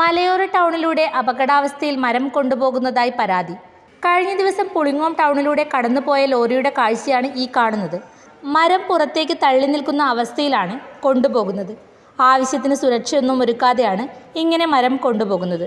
മലയോര ടൗണിലൂടെ അപകടാവസ്ഥയിൽ മരം കൊണ്ടുപോകുന്നതായി പരാതി. കഴിഞ്ഞ ദിവസം പുളിങ്ങോം ടൗണിലൂടെ കടന്നുപോയ ലോറിയുടെ കാഴ്ചയാണ് ഈ കാണുന്നത്. മരം പുറത്തേക്ക് തള്ളി നിൽക്കുന്ന അവസ്ഥയിലാണ് കൊണ്ടുപോകുന്നത്. ആവശ്യത്തിന് സുരക്ഷയൊന്നും ഒരുക്കാതെയാണ് ഇങ്ങനെ മരം കൊണ്ടുപോകുന്നത്.